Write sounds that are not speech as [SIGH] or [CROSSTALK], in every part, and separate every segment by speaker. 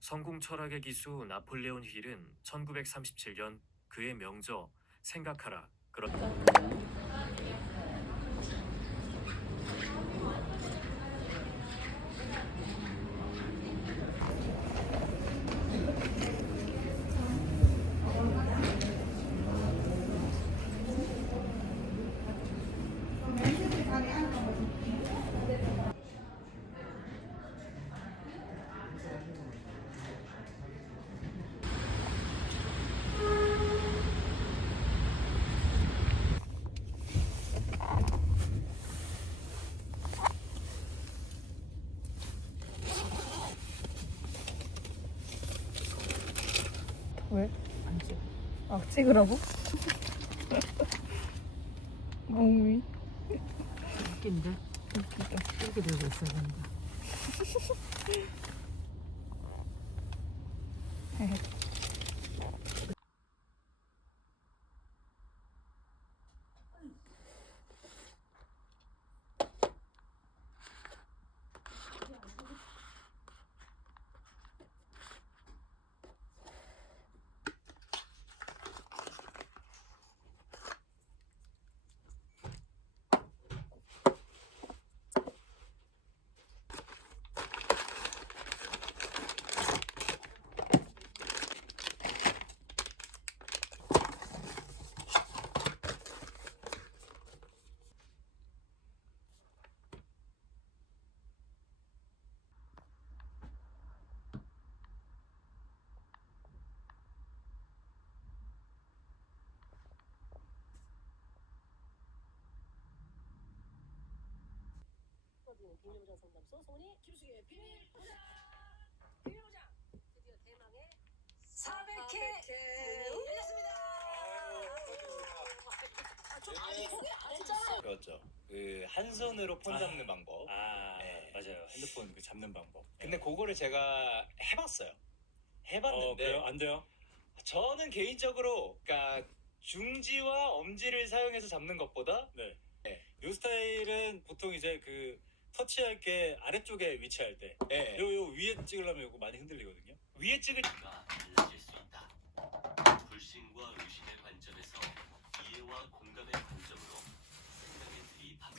Speaker 1: 성공 철학의 기수 나폴레온 힐은 1937년 그의 명저 생각하라 그런
Speaker 2: 아 찍으라고? [LAUGHS] 멍미
Speaker 3: 웃긴데? 이렇게 들고 있어야 된다. [LAUGHS]
Speaker 4: 비밀보장 상담소 송은이 김수기의 비밀보장 비밀보장 드디어 대망의 400회 문이 열렸습니다 아, 좀 아직 소개 안 했잖아요
Speaker 5: 그렇죠. 그 한 손으로 폰
Speaker 6: 아.
Speaker 5: 잡는 방법.
Speaker 6: 아
Speaker 5: 네.
Speaker 6: 맞아요 핸드폰 그 잡는 방법
Speaker 5: 근데 그거를 제가 해봤어요.
Speaker 6: 어
Speaker 5: 해봤는데
Speaker 6: 그래요 안 돼요
Speaker 5: 저는 개인적으로 그러니까 중지와 엄지를 사용해서 잡는 것보다
Speaker 6: 네.
Speaker 5: 네.
Speaker 6: 요 스타일은 보통 이제 그 터치할 게 아래쪽에 위치할 때
Speaker 5: 예,
Speaker 6: 요, 요 위에 찍으려면 요거 많이 흔들리거든요
Speaker 5: 위에 찍을
Speaker 7: 가 달라질 수 있다. 불신과 의심의 관점에서 이해와 공감의 관점으로 생각의 대입함.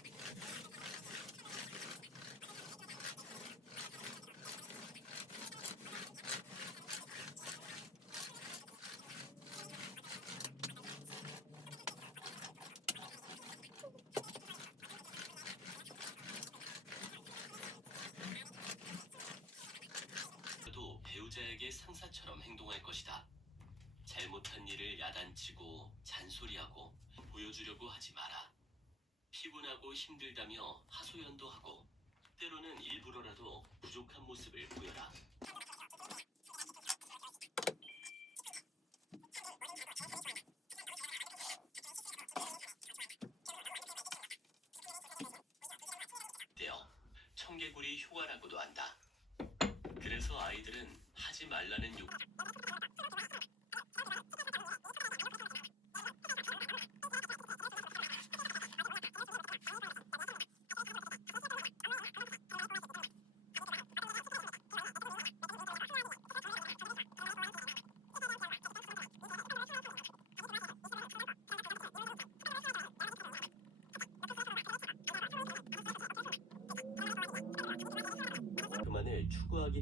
Speaker 7: 도 배우자에게 상사처럼 행동할 것이다. 잘못한 일을 야단치고 잔소리하고 보여주려고 하지 마라. 피곤하고 힘들다며 하소연도 하고 때로는 일부러라도 부족한 모습을 보여라. 되어 청개구리 효과라고도 한다. 그래서 아이들은 하지 말라는 욕.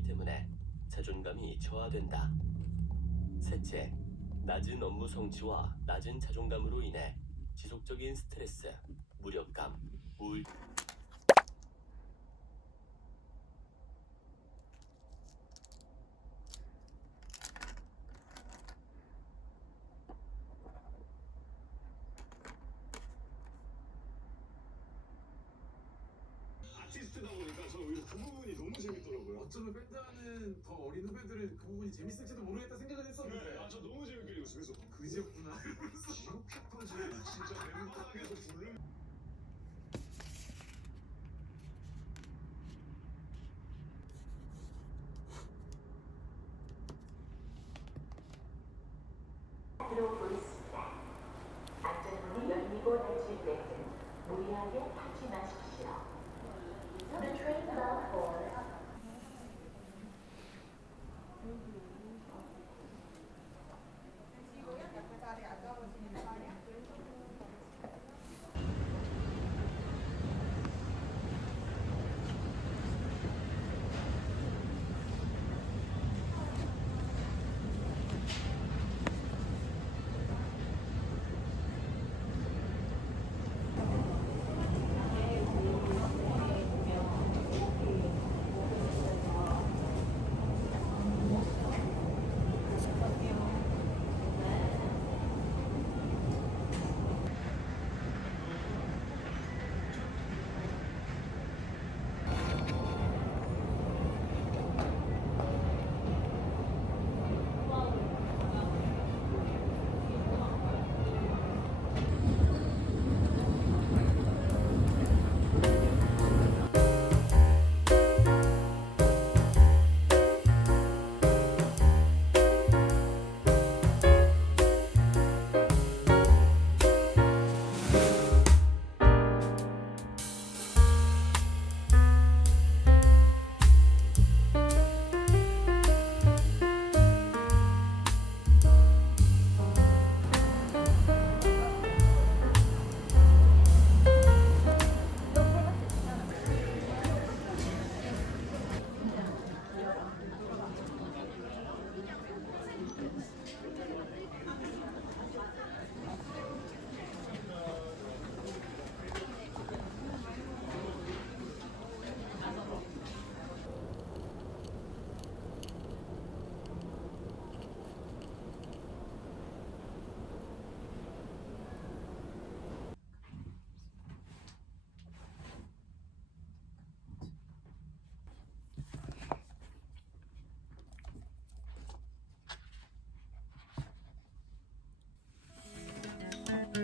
Speaker 7: 때문에 자존감이 저하된다. 셋째, 낮은 업무 성취와 낮은 자존감으로 인해 지속적인 스트레스, 무력감, 우울
Speaker 8: 아티스트다 보니까 저 오히려 그 부분이 너무 재밌더라고요. 어쩌면 밴드하는 더 어린 후배들은 그 부분이 재밌을지도 모르겠다 생각을 했었는데. 아, 저 너무 재밌게 읽었어요. 그래서 그지였구나. 지옥평지 진짜 멤버에서 부르는.
Speaker 9: 들어오고 있습니다. 안전문이 열리고 닫힐 때는 무리하게 타지 마십시오. The train bound for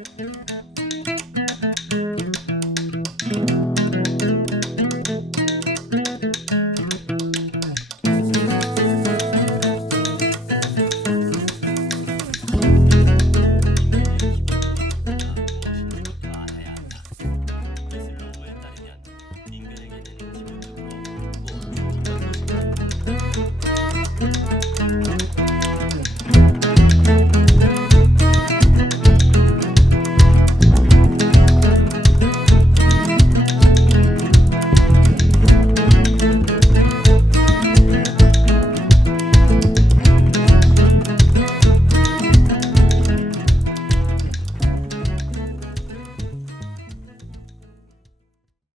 Speaker 2: Thank you.